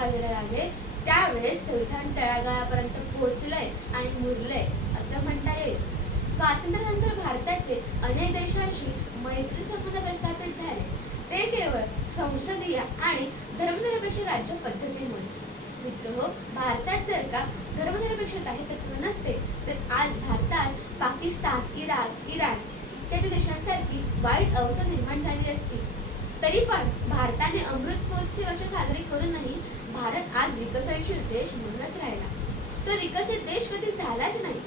घालायला लागले त्यावेळेस संविधान तळागाळापर्यंत पोहोचलंय आणि मुरलंय असं म्हणता येईल. स्वातंत्र्यानंतर भारताचे अनेक देशांशी मैत्री संबंध प्रस्थापित झाले, ते केवळ संसदीय आणि धर्मनिरपेक्ष राज्य पद्धतीमुळे. मित्रहो, भारतात जर का धर्मनिरपेक्षता हे तत्व नसते तर आज भारतात पाकिस्तान, इराण इत्यादी देशांसारखी वाईट अवस्था निर्माण झाली असती. तरी पण भारताने अमृत महोत्सव वर्ष साजरे करूनही भारत आज विकसनशील देश म्हणूनच राहिला. तो विकसित देश कधी झालाच नाही.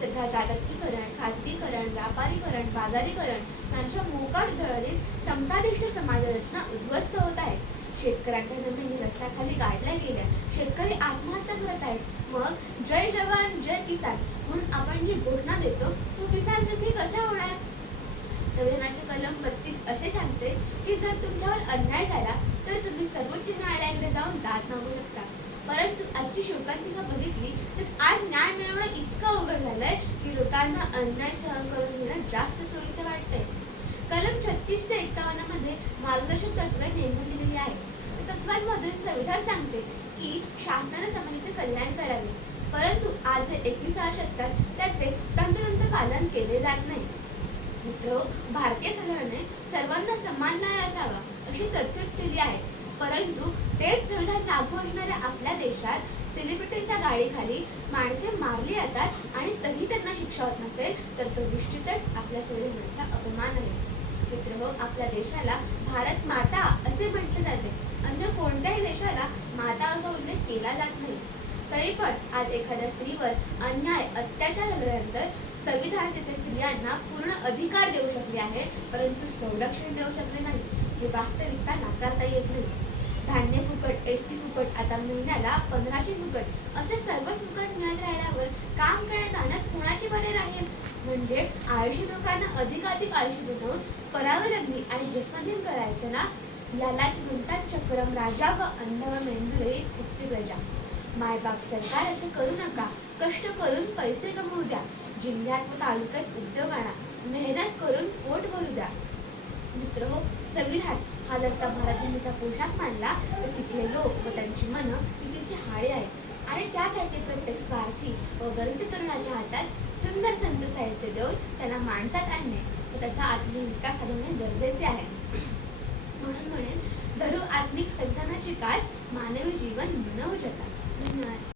सध्या जागतिकीकरण, खाजगीकरण, व्यापारीकरण, बाजारीकरण यांच्या मोकाट धडधडीत समतानिष्ठ समाजरचना उद्ध्वस्त होत आहे. शेतकऱ्यांच्या जमिनी रस्त्याखाली गाडल्या गेल्या, शेतकरी आत्महत्या करत आहेत. मग जय जवान जय किसान म्हणून आपण जी घोषणा देतो तो किसान सुखी कसा होणार? संविधानाचे कलम 32 असे सांगते की जर तुमच्यावर अन्याय झाला तर तुम्ही सर्वोच्च न्यायालयाकडे जाऊन दाद मागू शकता. परंतु आजची शोकांतिका बघितली तर आज न्याय मिळवणं इतकं अवघड झालंय की लोकांना अन्याय सहन करून घेणं जास्त सोयीचं वाटतंय. कलम 36 ते 51 मध्ये मार्गदर्शक तत्त्वे नेमून दिलेली आहेत. तत्वांमधून संविधान सांगते की शासनाने समाजाचे कल्याण करावे, परंतु आज 21व्या शतकात त्याचे तंतोतंत पालन केले जात नाही. मित्र, भारतीय संविधानाने सर्वांना समान न्याय असावा अशी तरतूद केली आहे, परंतु तेच संविधान लागू असणाऱ्या आपल्या देशात सेलिब्रिटींच्या गाडीखाली माणसे मारली जातात आणि तरी त्यांना शिक्षा होत नसेल तर तो निश्चितच आपल्या संविधानाचा अपमान आहे. मित्र, आपल्या देशाला भारत माता असे म्हटले जाते. अन्य कोणत्याही देशाला माता असा उल्लेख केला जात नाही. तरी पण आज एखाद्या स्त्रीवर अन्याय अत्याचार झाल्यानंतर संविधान तिथे स्त्रियांना पूर्ण अधिकार देऊ शकले आहे, परंतु संरक्षण देऊ शकले नाही. ही वास्तविकता नाकारता येत नाही. धान्य फुकट, एसटी फुकट, आता महिन्याला 1500 फुकट असे सर्व फुकट मिळत राहिल्यावर काम करण्यात आणत कोणाची बरे राहील? म्हणजे आळशी लोकांना अधिकाधिक आळशी बनवून परावलंबी आणि व्यसनाधीन करायचं ना, यालाच म्हणतात चक्रम राजा व अंध व मेंदुरहित फुकटी प्रजा. मायबाप सरकार असं करू नका. कष्ट करून पैसे कमवू द्या. जिल्ह्यात व तालुक्यात उद्योग आणा. मेहनत करून पोट भरू द्या. मित्रहो, संविधान हा जर का भारतभूमीचा पोशाख मानला तर इथले लोक व त्यांची मनं इथेची हाडे आहेत आणि त्यासाठी प्रत्येक स्वार्थी व गरीब तरुणाच्या हातात सुंदर संत साहित्य देऊन त्यांना माणसात आणणे व त्याचा आत्मिक विकास साधवणे गरजेचे आहे. म्हणून म्हणेन धरू आत्मिक संतानाची कास, मानवी जीवन मनवू जगास. धन्यवाद.